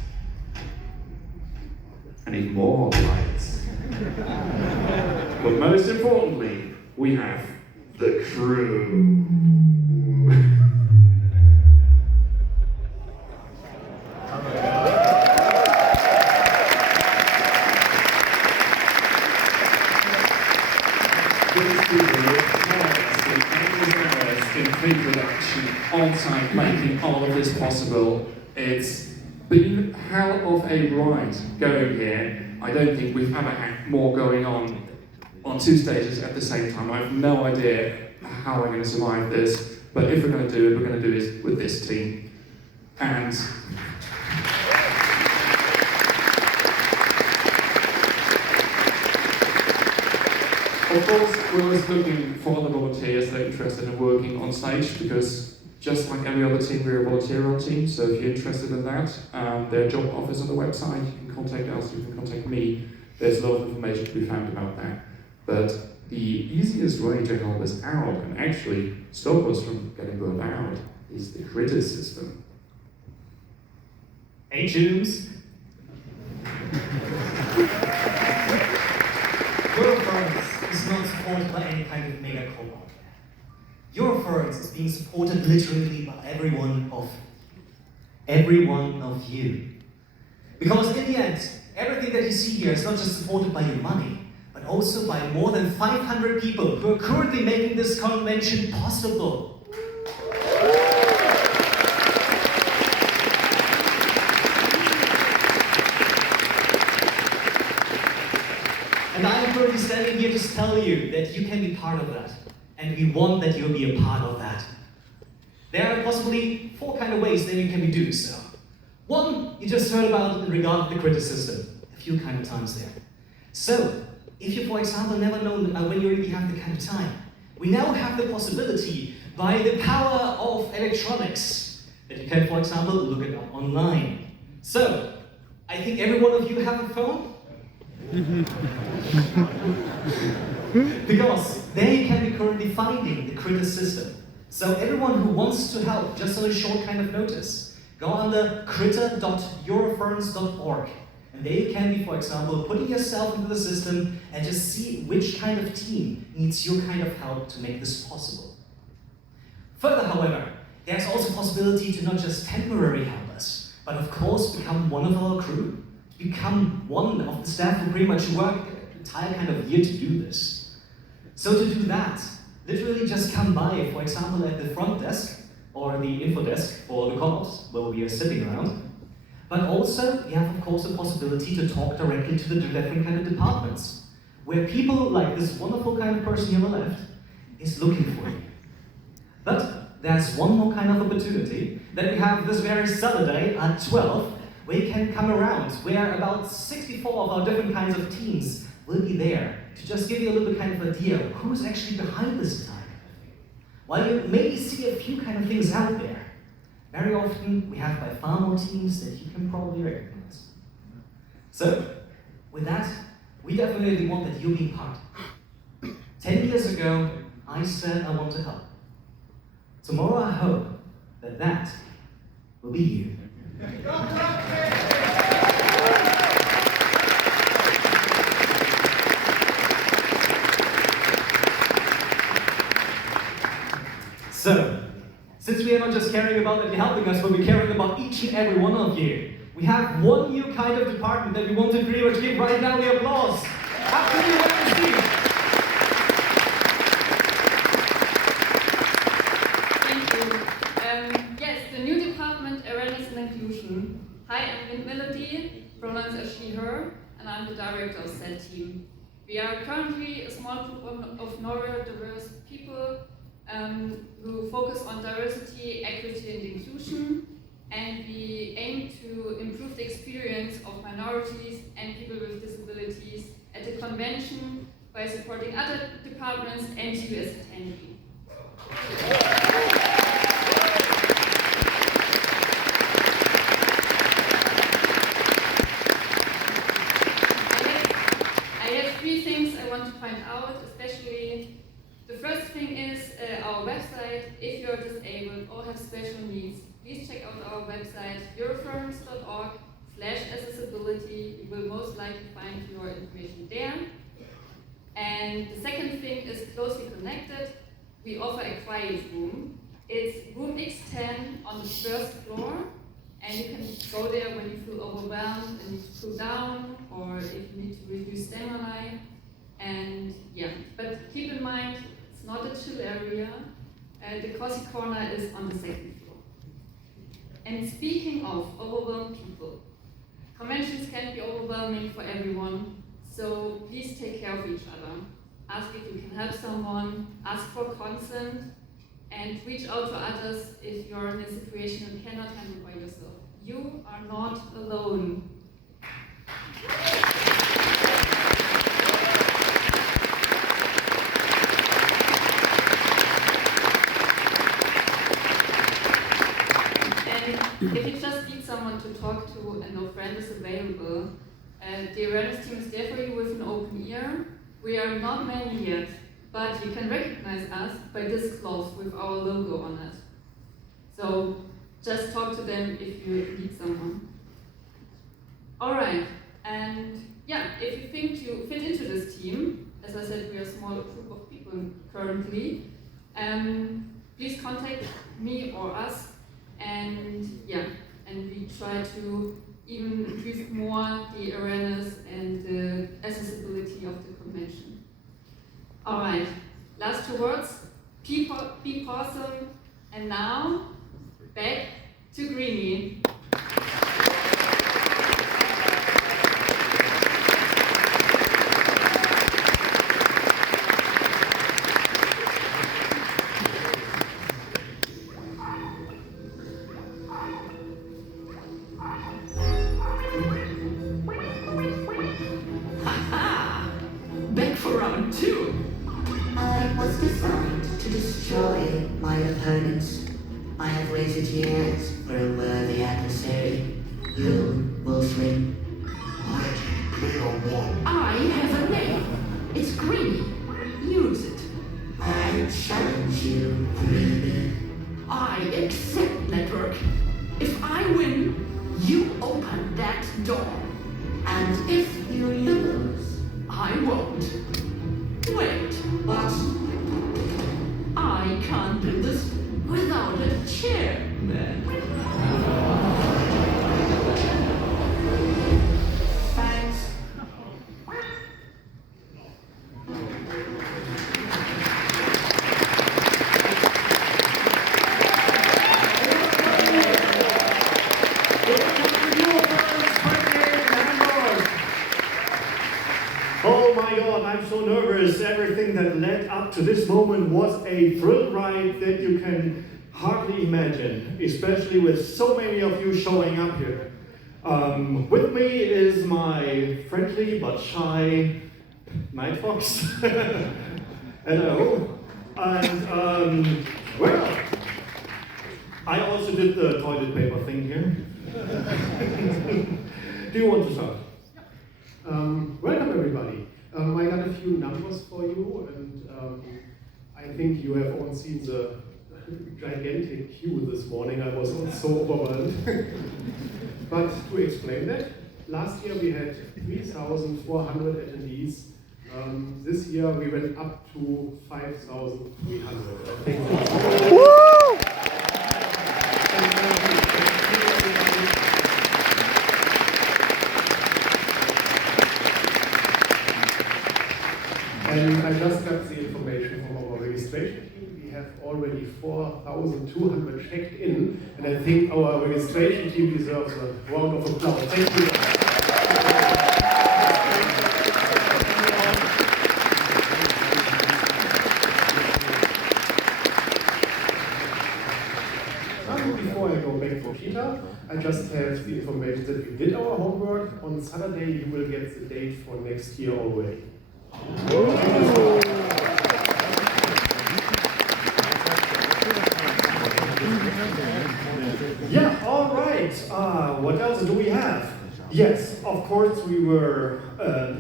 I need more lights. But most importantly, we have the crew. In pre-production, on-site, making all of this possible. It's been hell of a ride going here. I don't think we've ever had more going on two stages at the same time. I have no idea how I'm going to survive this, but if we're going to do it, we're going to do it with this team. And of course, we're always looking for other volunteers that are interested in working on stage, because just like every other team, we're a volunteer-run team, so if you're interested in that, there are job offers on the website. You can contact us, you can contact me. There's a lot of information to be found about that. But the easiest way to help us out and actually stop us from getting burned out is the critter system. Hey, Tunes. Eurofurence is not supported by any kind of mega co-op. Eurofurence is being supported literally by every one of you. Because in the end, everything that you see here is not just supported by your money, but also by more than 500 people who are currently making this convention possible. And I am currently standing here to tell you that you can be part of that. And we want that you'll be a part of that. There are possibly 4 kind of ways that you can be doing so. One, you just heard about in regard to the critter system, a few kind of times there. So, if you, for example, never know when you really have the kind of time, we now have the possibility, by the power of electronics, that you can, for example, look it up online. So, I think every one of you have a phone? Because there you can be currently finding the critter system. So everyone who wants to help, just on a short kind of notice, go under critter.eurofurence.org. And there you can be, for example, putting yourself into the system and just see which kind of team needs your kind of help to make this possible. Further, however, there's also a possibility to not just temporarily help us, but of course become one of our crew, become one of the staff who pretty much work the entire kind of year to do this. So to do that, literally just come by, for example, at the front desk, or the info desk for the co-ops, where we are sitting around. But also, you have of course the possibility to talk directly to the different kind of departments, where people like this wonderful kind of person here on the left is looking for you. But there's one more kind of opportunity that we have this very Saturday at 12, where you can come around, where about 64 of our different kinds of teams will be there to just give you a little bit kind of idea of who's actually behind this time. While you maybe see a few kind of things out there, very often we have by far more teams that you can probably recognize. So, with that, we definitely want that you be part. 10 years ago, I said I want to help. Tomorrow I hope that that will be you. So, since we are not just caring about that you're helping us, but we're caring about each and every one of you, we have one new kind of department that we want to pretty much give right now the applause. After the awareness. Thank you. Yes, the new department, Awareness and Inclusion. Hi, I'm Melody, pronouns are she, her, and I'm the director of said team. We are currently a small group of neurodiverse people who focus on diversity, equity, and inclusion, and we aim to improve the experience of minorities and people with disabilities at the convention by supporting other departments and you as attendee. I have 3 things I want to point out, especially. The first thing is our website. If you're disabled or have special needs, please check out our website, eurofurence.org/accessibility. You will most likely find your information there. And the second thing is closely connected. We offer a quiet room. It's room X10 on the 1st floor, and you can go there when you feel overwhelmed and need to cool down, or if you need to reduce stimuli. And yeah, but keep in mind, it's not a chill area. The cozy corner is on the 2nd floor. And speaking of overwhelmed people, conventions can be overwhelming for everyone, so please take care of each other. Ask if you can help someone, ask for consent, and reach out to others if you're in a situation you cannot handle by yourself. You are not alone. If you just need someone to talk to and no friend is available, the awareness team is there for you with an open ear. We are not many yet, but you can recognize us by this cloth with our logo on it. So just talk to them if you need someone. Alright, and yeah, if you think you fit into this team, as I said, we are a small group of people currently, please contact me or us. And yeah, and we try to even increase more the awareness and the accessibility of the convention. All right, last 2 words. Be awesome. And now, back to Greenie. Back for round 2. I was designed to destroy my opponents. I have waited years for a worthy adversary. You will swing. I have a name. It's Greenie. Use it. I challenge you, Greenie. I accept, Network. If I win, you open that door. And if you lose, I won't. Wait. what? I can't do this without a chairman. Thanks. Oh my God, I'm so nervous. Everything that led up to this moment was a thrill ride that you can hardly imagine, especially with so many of you showing up here. With me is my friendly but shy Night Fox. Hello. And, well, I also did the toilet paper thing here. Do you want to start? Welcome everybody. I got a few numbers for you, and I think you have all seen the gigantic queue this morning. I was so overwhelmed. But to explain that, last year we had 3,400 attendees. This year we went up to 5,300. I think and I just got the information from our registration team. We have already 4,200 checked in, and I think our registration team deserves a round of applause. Thank you. Before I go back to Peter, I just have the information that we did our homework. On Saturday, you will get the date for next year already. Yeah, all right. What else do we have? Yes, of course, we were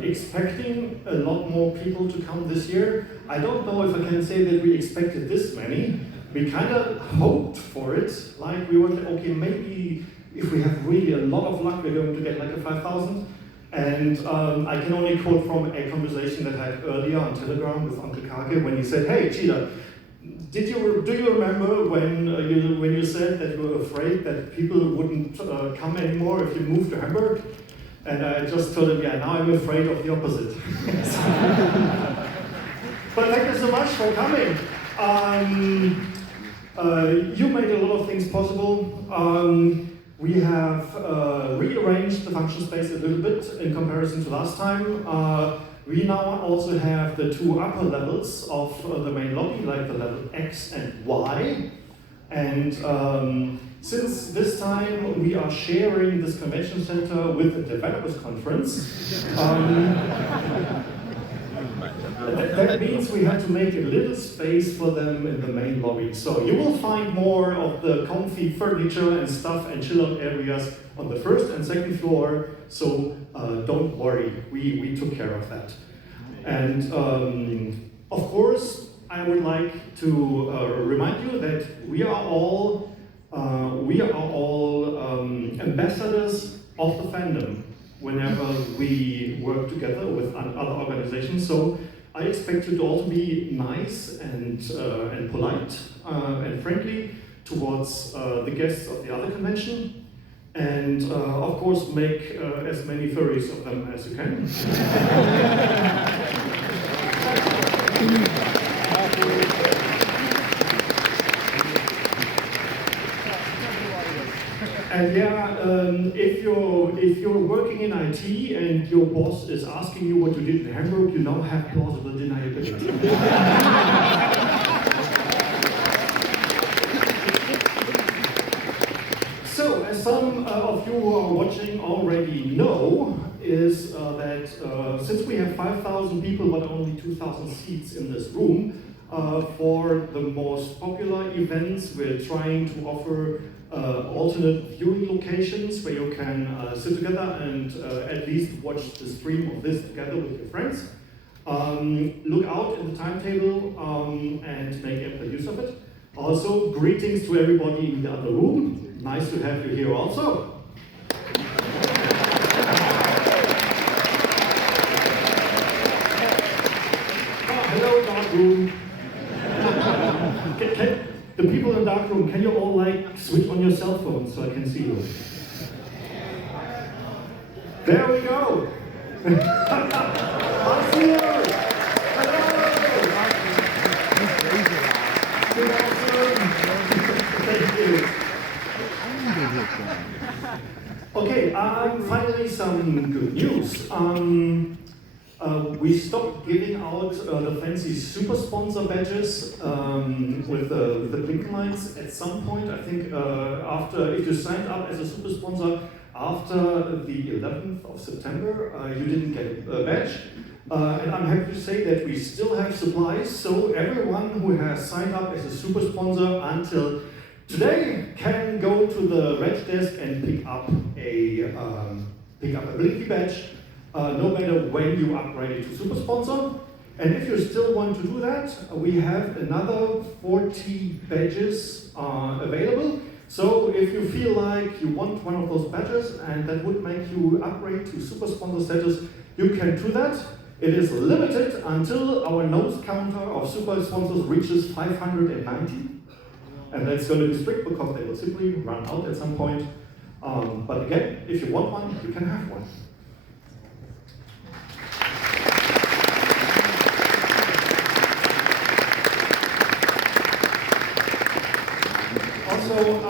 expecting a lot more people to come this year. I don't know if I can say that we expected this many. We kind of hoped for it. Like we were, okay, maybe if we have really a lot of luck, we're going to get like a 5,000. And I can only quote from a conversation that I had earlier on Telegram with Uncle Kake when he said, "Hey, Cheetah, do you remember when you said that you were afraid that people wouldn't come anymore if you moved to Hamburg?" And I just told him, "Yeah, now I'm afraid of the opposite." But thank you so much for coming. You made a lot of things possible. We have rearranged the function space a little bit in comparison to last time. We now also have the two upper levels of the main lobby, like the level X and Y. And since this time we are sharing this convention center with the developers conference, that means we have to make a little space for them in the main lobby. So you will find more of the comfy furniture and stuff and chill-out areas on the first and second floor. So don't worry, we took care of that. And of course, I would like to remind you that we are all ambassadors of the fandom whenever we work together with other organizations. So I expect you to all be nice and polite and friendly towards the guests of the other convention, and of course make as many furries of them as you can. And yeah, if you're working in IT and your boss is asking you what you did in Hamburg, you now have plausible deniability. So, as some of you who are watching already know, is that since we have 5,000 people but only 2,000 seats in this room, for the most popular events, we're trying to offer alternate viewing locations where you can sit together and at least watch the stream of this together with your friends. Look out in the timetable and make ample use of it. Also, greetings to everybody in the other room. Nice to have you here also. Hello, dark room. The people in the dark room, can you all like switch on your cell phones so I can see you? There we go. I'll see you. Hello. Thank you. Okay, finally some good news. We stopped giving out the fancy super sponsor badges with the blink lights at some point. I think if you signed up as a super sponsor after the 11th of September, you didn't get a badge. And I'm happy to say that we still have supplies, so everyone who has signed up as a super sponsor until today can go to the red desk and pick up a Blinky badge, no matter when you upgrade to Super Sponsor. And if you still want to do that, we have another 40 badges available. So if you feel like you want one of those badges and that would make you upgrade to Super Sponsor status, you can do that. It is limited until our nose counter of Super Sponsors reaches 590. And that's going to be strict because they will simply run out at some point. But again, if you want one, you can have one. Also,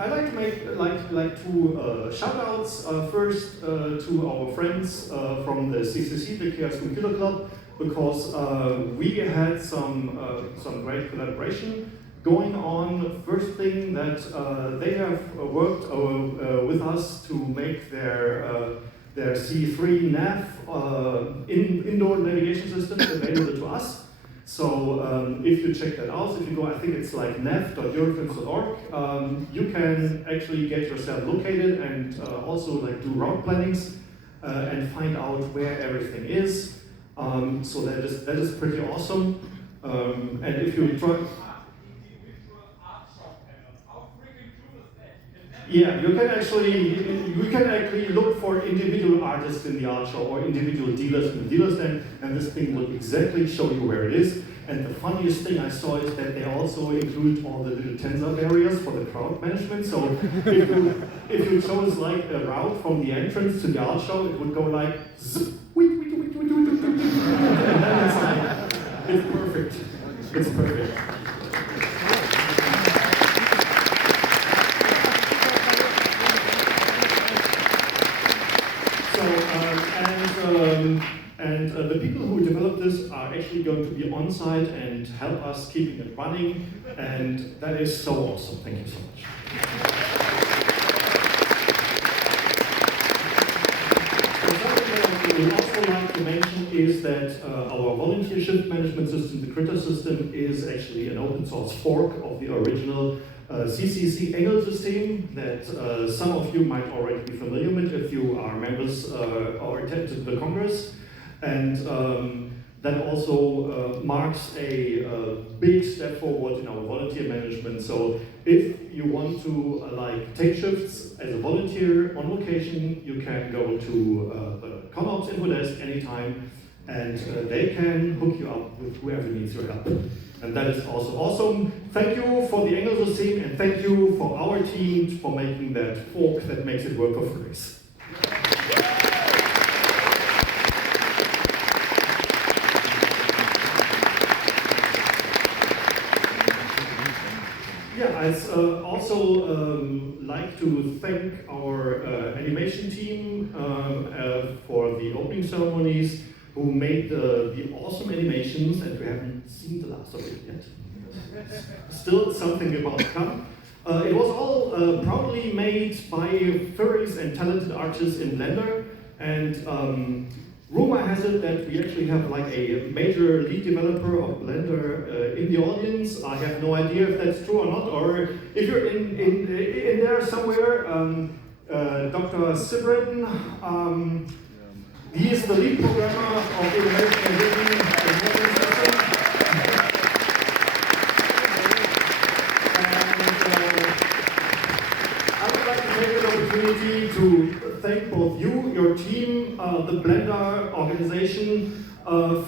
I'd like to make two shout-outs. First, to our friends from the CCC, the Chaos Computer Club, because we had some great collaboration going on. First thing that they have worked with us to make their C3 nav indoor navigation system available to us. So if you check that out, if you go, I think it's like nav.eurofurence.org, you can actually get yourself located and also like do route plannings and find out where everything is. So that is pretty awesome. And if you try, yeah, you can actually look for individual artists in the art show or individual dealers in the dealer stand, and this thing will exactly show you where it is. And the funniest thing I saw is that they also include all the little tensor barriers for the crowd management. So if you chose like a route from the entrance to the art show, it would go like zip, and then it's like, it's perfect. It's perfect. And the people who developed this are actually going to be on site and help us keeping it running, and that is so awesome. Thank you so much. Something that I would also like to mention is that our volunteer shift management system, the Critter system, is actually an open source fork of the original CCC Engel system that some of you might already be familiar with if you are members or attended the Congress. And that also marks a big step forward in our volunteer management. So if you want to like take shifts as a volunteer on location, you can go to the ComOps info desk anytime, and they can hook you up with whoever needs your help. And that is also awesome. Thank you for the Engels team, and thank you for our team for making that fork that makes it work for free. Yeah, I'd also like to thank our animation team for the opening ceremonies, who made the awesome animations, and we haven't seen the last of it yet. Still something about to come. It was all proudly made by furries and talented artists in Blender, and rumor has it that we actually have like a major lead developer of Blender in the audience. I have no idea if that's true or not, or if you're in there somewhere, Dr. Sibrin. He is the lead programmer of the American Living System. I would like to take an opportunity to thank both you, your team, the Blender organization,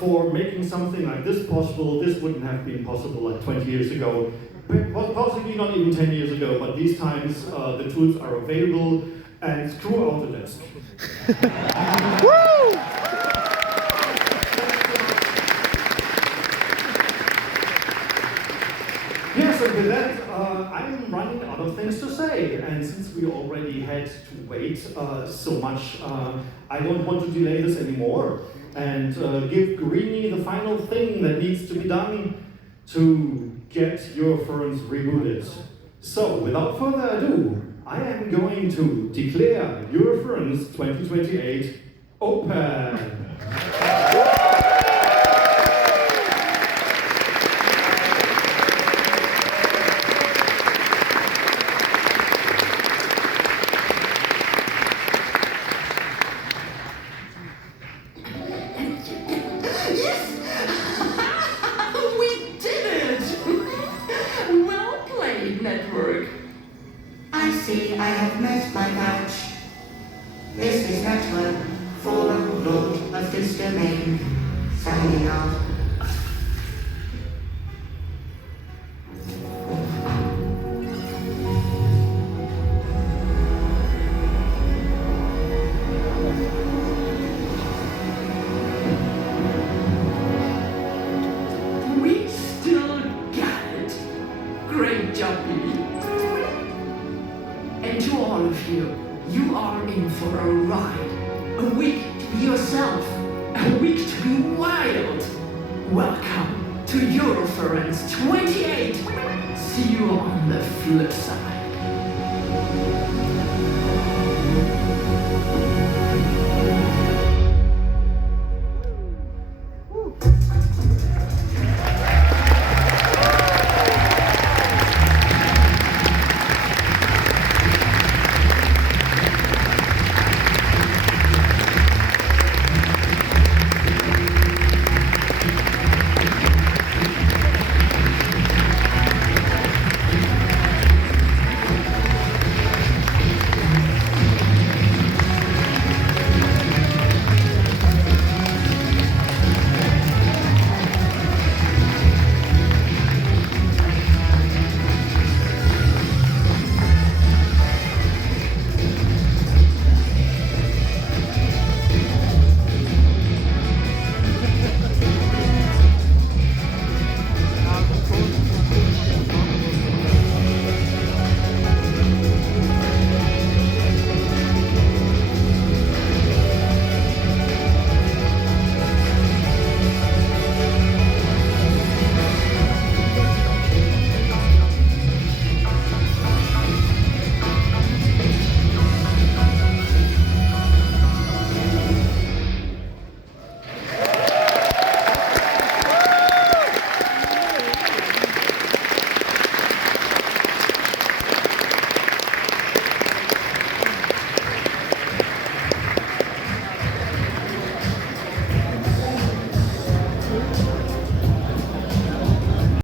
for making something like this possible. This wouldn't have been possible like 20 years ago, possibly not even 10 years ago, but these times the tools are available, and screw out the desk. Woo! Yes, and with that, I'm running out of things to say, and since we already had to wait so much, I don't want to delay this anymore, and give Greenie the final thing that needs to be done to get Eurofurence rebooted. So, without further ado, I am going to declare Eurofurence 2028 open. this domain. Signing off. We still got it. Great job, Billy. And to all of you, you are in for a ride. A week to be yourself. A week to be wild. Welcome to Eurofurence 28. See you on the flip side.